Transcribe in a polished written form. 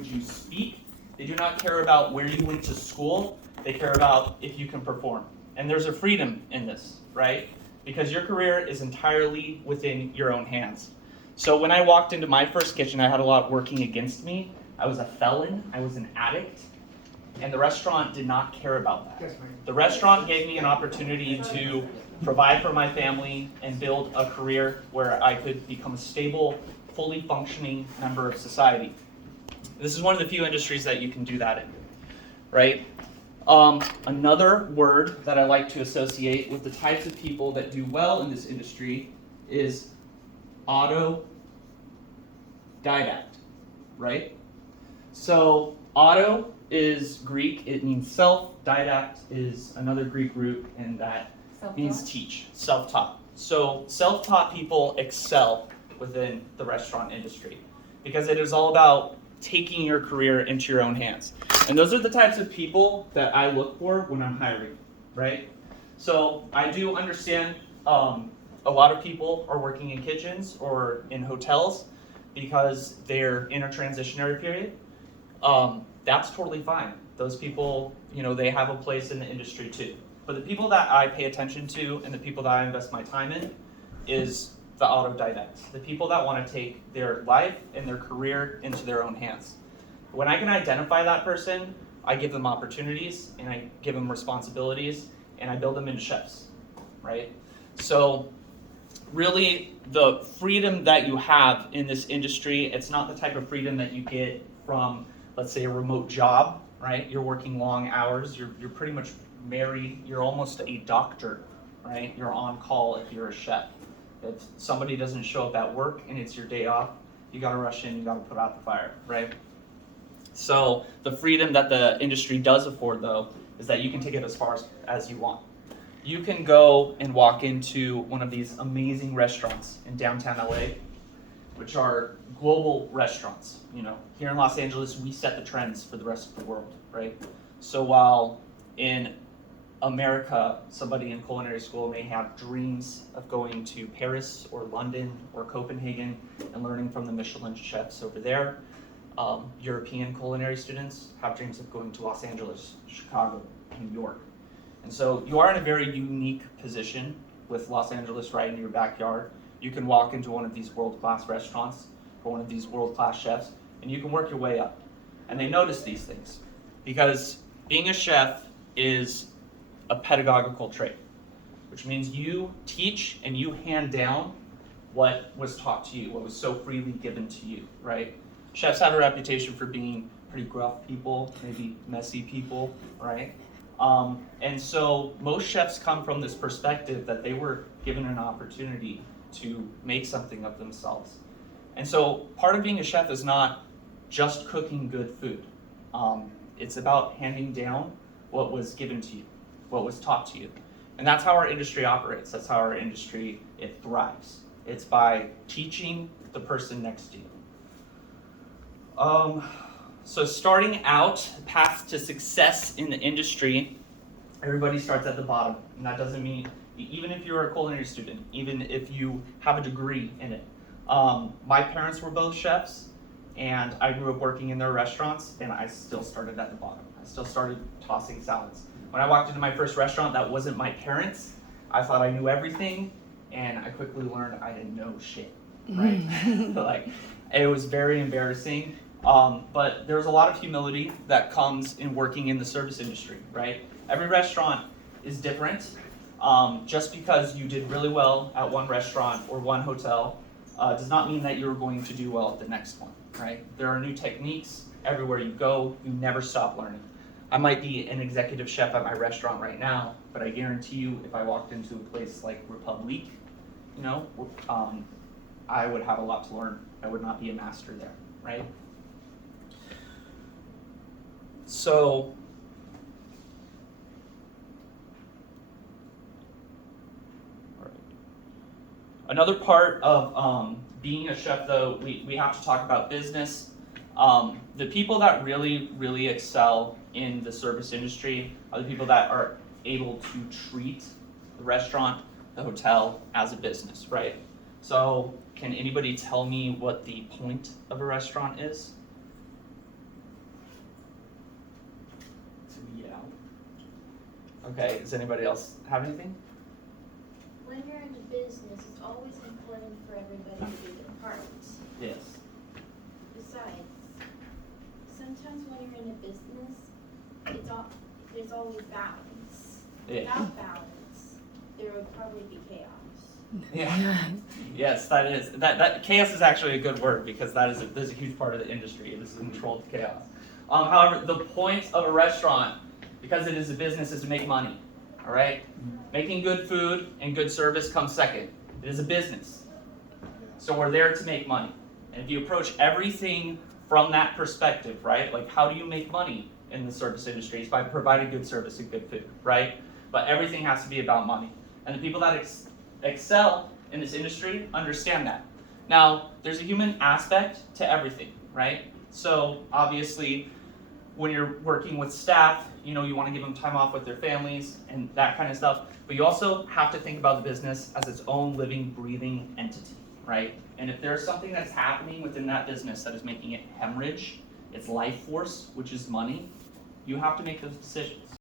language you speak. They do not care about where you went to school. They care about if you can perform. And there's a freedom in this, right? Because your career is entirely within your own hands. So when I walked into my first kitchen, I had a lot working against me. I was a felon, I was an addict, and the restaurant did not care about that. The restaurant gave me an opportunity to provide for my family and build a career where I could become a stable, fully functioning member of society. This is one of the few industries that you can do that in, right? Another word that I like to associate with the types of people that do well in this industry is autodidact, right? So auto is Greek, it means self. Didact is another Greek root, and that means teach, self-taught. So self-taught people excel within the restaurant industry because it is all about taking your career into your own hands. And those are the types of people that I look for when I'm hiring, right? So I do understand a lot of people are working in kitchens or in hotels because they're in a transitionary period. That's totally fine. Those people, they have a place in the industry too. But the people that I pay attention to and the people that I invest my time in is the autodidacts, the people that want to take their life and their career into their own hands. When I can identify that person, I give them opportunities and I give them responsibilities and I build them into chefs, right? So really the freedom that you have in this industry, it's not the type of freedom that you get from, let's say, a remote job, right? You're working long hours, you're pretty much married, you're almost a doctor, right? You're on call if you're a chef. If somebody doesn't show up at work and it's your day off, you gotta rush in, you gotta put out the fire, right? So the freedom that the industry does afford, though, is that you can take it as far as you want. You can go and walk into one of these amazing restaurants in downtown LA, which are global restaurants. Here in Los Angeles, we set the trends for the rest of the world, right? So while in America, somebody in culinary school may have dreams of going to Paris or London or Copenhagen and learning from the Michelin chefs over there. European culinary students have dreams of going to Los Angeles, Chicago, New York. And so you are in a very unique position with Los Angeles right in your backyard. You can walk into one of these world-class restaurants or one of these world-class chefs, and you can work your way up. And they notice these things because being a chef is a pedagogical trait, which means you teach and you hand down what was taught to you, what was so freely given to you, right? Chefs have a reputation for being pretty gruff people, maybe messy people, right? And so most chefs come from this perspective that they were given an opportunity to make something of themselves. And so part of being a chef is not just cooking good food. It's about handing down what was given to you, what was taught to you. And that's how our industry operates. That's how our industry, it thrives. It's by teaching the person next to you. So starting out, path to success in the industry, everybody starts at the bottom. And that doesn't mean, even if you're a culinary student, even if you have a degree in it. My parents were both chefs, and I grew up working in their restaurants, and I still started at the bottom. I still started tossing salads. When I walked into my first restaurant, that wasn't my parents. I thought I knew everything, and I quickly learned I didn't know shit, right? It was very embarrassing. But there's a lot of humility that comes in working in the service industry, right? Every restaurant is different. Just because you did really well at one restaurant or one hotel does not mean that you're going to do well at the next one, right? There are new techniques everywhere you go. You never stop learning. I might be an executive chef at my restaurant right now, but I guarantee you if I walked into a place like Republique, I would have a lot to learn. I would not be a master there, right? So, another part of being a chef, though, we have to talk about business. The people that really, really excel in the service industry are the people that are able to treat the restaurant, the hotel, as a business, right? So, can anybody tell me what the point of a restaurant is? Okay, does anybody else have anything? When you're in a business, it's always important for everybody to do their part. Yes. Besides, sometimes when you're in a business, there's always balance. Yeah. Without balance, there would probably be chaos. Yeah. Yes, that is. That chaos is actually a good word because there's a huge part of the industry. It is controlled chaos. However, the point of a restaurant, because it is a business, is to make money. All right? Making good food and good service comes second. It is a business. So we're there to make money. And if you approach everything from that perspective, right? Like, how do you make money in the service industry? It's by providing good service and good food, right? But everything has to be about money. And the people that excel in this industry understand that. Now, there's a human aspect to everything, right? So obviously, when you're working with staff, you want to give them time off with their families and that kind of stuff. But you also have to think about the business as its own living, breathing entity, right? And if there's something that's happening within that business that is making it hemorrhage its life force, which is money, you have to make those decisions.